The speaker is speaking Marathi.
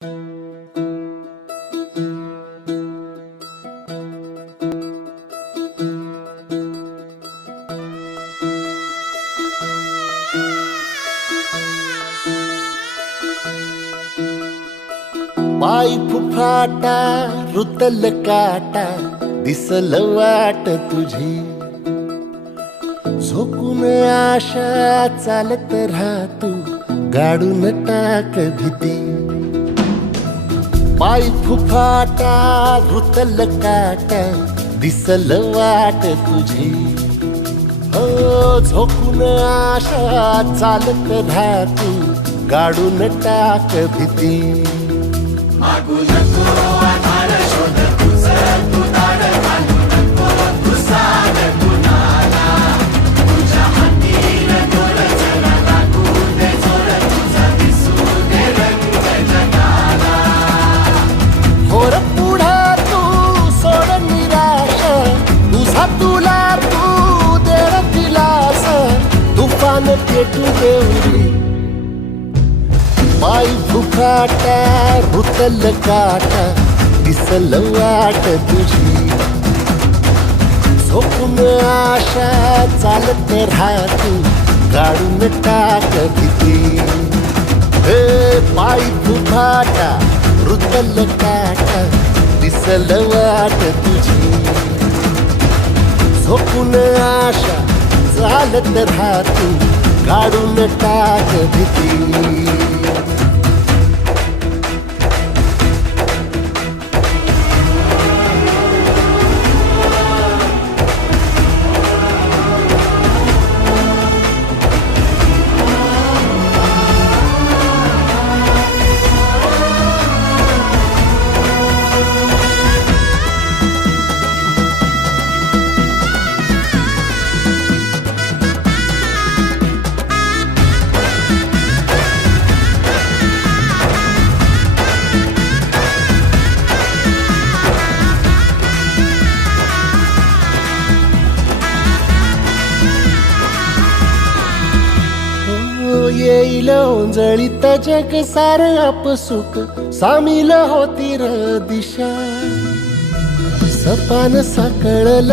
पाय फुफाटा रुतल काटा दिसल वाट तुझी झोकून आशा चालत राहतू गाडून टाक भीती पाय फुफाटा रुतल काटा दिसल वाट तुझी हो झोकून आशा चालत राहतू गाडून टाक भीती मागू नको आधार शोध तुझं तू दाड घालू नको तू साध कुणाला तुझ्या हातीन दोर जरा लागू दे जोर तुझा दिसू दे रंग जगाला होर पुढा तू सोड निराश तुझा तुला तू देर दिलास तुफान पेटू देवरी पाय फुफाटा रुतल काटा दिसल वाट तुझी झोपून आशा चालत राहतू गाडून टाक भीती हे पाय फुफाटा रुतल काटा दिसल वाट तुझी झोपून आशा चालत राहतू गाडून टाक भीती येईल ओंजळीत जग सार आपसुक सामील होती र दिशा सपान साकळल